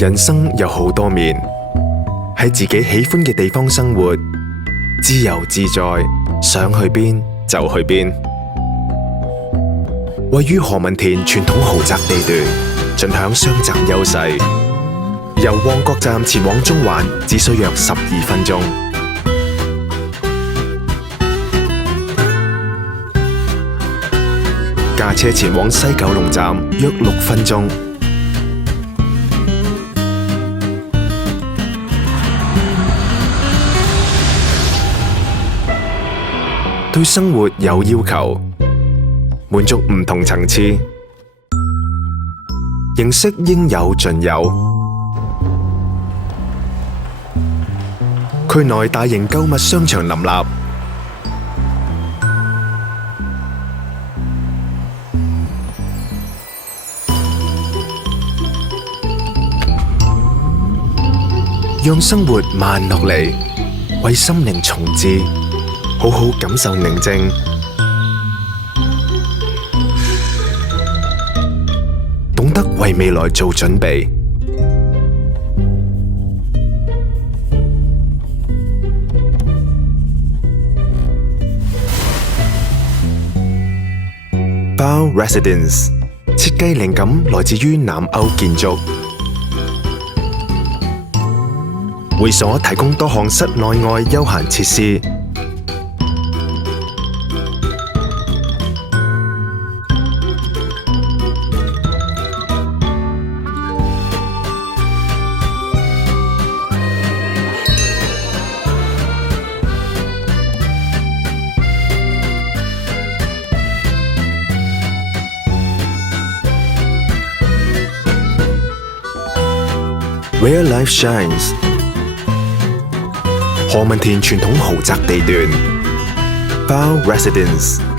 人生有好多面，喺自己喜歡嘅地方生活，自由自在，想去邊就去邊。位於何文田傳統豪宅地段，盡享雙站優勢，由旺角站前往中環只需約12分鐘，駕車前往西九龍站約6分鐘。對生活有要求，滿足唔同層次，形式應有盡有。區內大型購物商場林立，讓生活慢落嚟，為心靈重置，好好感受寧靜，懂得為未來做準備。Bao Residence 設計靈感來自於南歐建築，會所提供多項室內外休閒設施。Where life shines， 何文田傳統豪宅地段 ，Bao Residence。